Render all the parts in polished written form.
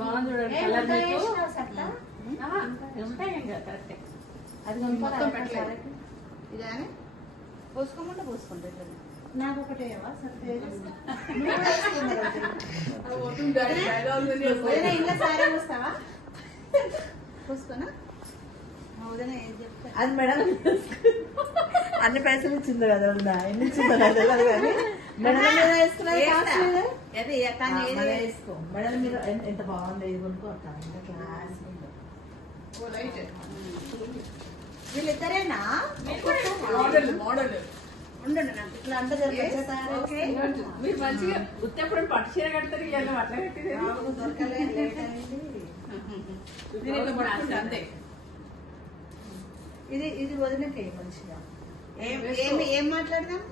బాగుంది చూడండి కలర్ మీకు మొత్తం పెట్టలేదు ఇదానే పోసుకోమంటే పోసుకుంటే నాకు ఒకటే ఇంట్లో సారే పోస్తావా పోసుకోనా అది మేడం అన్ని పైసలు ఇచ్చింది కదా ఎన్ని ఇచ్చిందో తెలియదు కానీ మెడల మీద వేసుకో మెడల మీద ఎంత బాగుంది ఇది కొనుక్కో ఎంత క్లాస్ వీళ్ళిద్దరేనా మోడల్ ఉండండి నాకు ఇట్లా అంటే మీరు మంచిగా గుర్తెప్పుడు పట్టు చీర కడతారు ఇవాళ అట్లా కట్టి అంతే ఇది ఇది వదినకే మంచిగా ఏం మాట్లాడదాం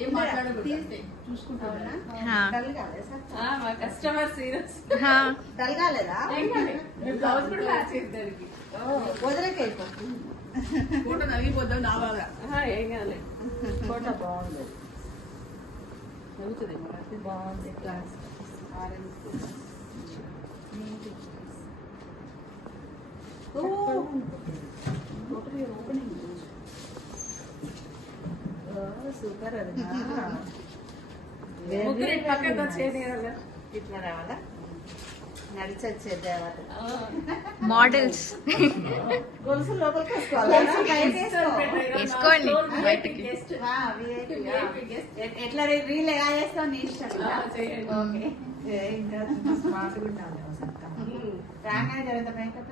ఏం మాట్లాడకూడదు చూసుకుంటావునా డల్ కాలేదా మా కస్టమర్ సీరియస్ డల్ కాలేదా బ్లౌజ్ కూడా మ్యాచ్ చేద్దరికి వదినకే ఫోటో నలిగిపోద్దాం నా బాగా ఏం కాదు ఫోటో బాగుంది నవ్వుతుంది బాగుంది క్లాస్ సూపర్ అది ముగ్గురు ఇటు పక్కన వచ్చేది కదా ఇట్లా రావాలా నడిచి వచ్చేది దేవత మోడల్స్ గొలుసు లోపలికి వేసుకోండి బయటకి ఎట్లా రీల్ ఎలా చేస్తావు నీ ఇష్టం ఓకే రాగానే జరుగుతా మేకప్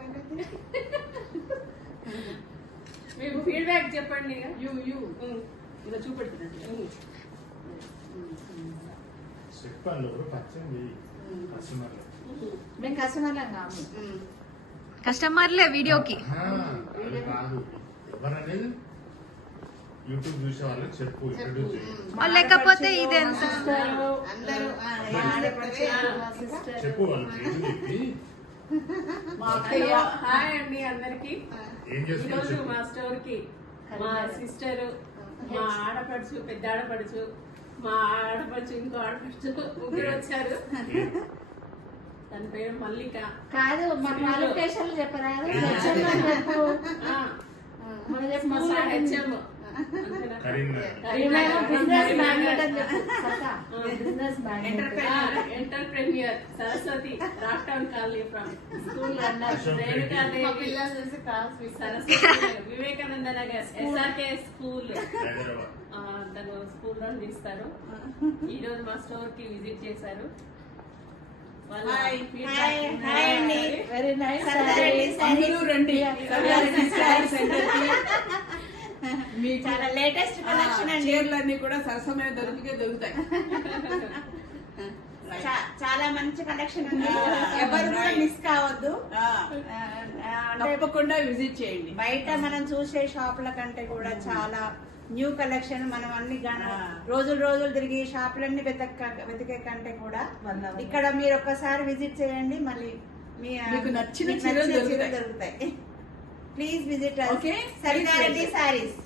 మీకు ఫీడ్బ్యాక్ చెప్పండి ఇలా చూపెడుతున్నాను మేము కస్టమర్లం కాము కస్టమర్లే వీడియోకి యూట్యూబ్ చూసే వాళ్ళకి చెప్పు ఇంట్రడ్యూస్ చేయి లేకపోతే ఇదే అందరూ చెప్పు వాళ్ళకి ఏం చెప్పి హాయ్ అండి అందరికి ఏం చేస్తున్నారు ఈరోజు చెప్పు. మా స్టోర్ కి మా సిస్టర్ మా ఆడపడుచు పెద్ద ఆడపడుచు మా ఆడపడుచు ఇంకో ఆడపడుచు ముగ్గురు వచ్చారు తన పేరు మల్లిక కాదు మా క్వాలిఫికేషన్లు చెప్పరాదు HM entrepreneur Saraswati Rock Town colony from school Saraswati Vivekananda Nagar SRK school తను స్కూల్ రన్ తీస్తారు. ఈ రోజు మా స్టోర్ కి విజిట్ చేశారు. వెరీ నైస్ మీకు చాలా లేటెస్ట్ కలెక్షన్ అండి. చీరలన్నీ కూడా సరసమైన దొరుకుతాయి. చాలా మంచి కలెక్షన్ ఉంది. ఎవరు కూడా మిస్ కావద్దు. తప్పకుండా విజిట్ చేయండి. బయట మనం చూసే షాపుల కంటే కూడా చాలా న్యూ కలెక్షన్. మనం అన్ని రోజులు తిరిగి షాపులన్నీ వెతికే కంటే కూడా ఇక్కడ మీరు ఒక్కసారి విజిట్ చేయండి. మళ్ళీ మీకు నచ్చిన చీరలు చీరలు దొరుకుతాయి. Please visit okay Saritha Reddy saris.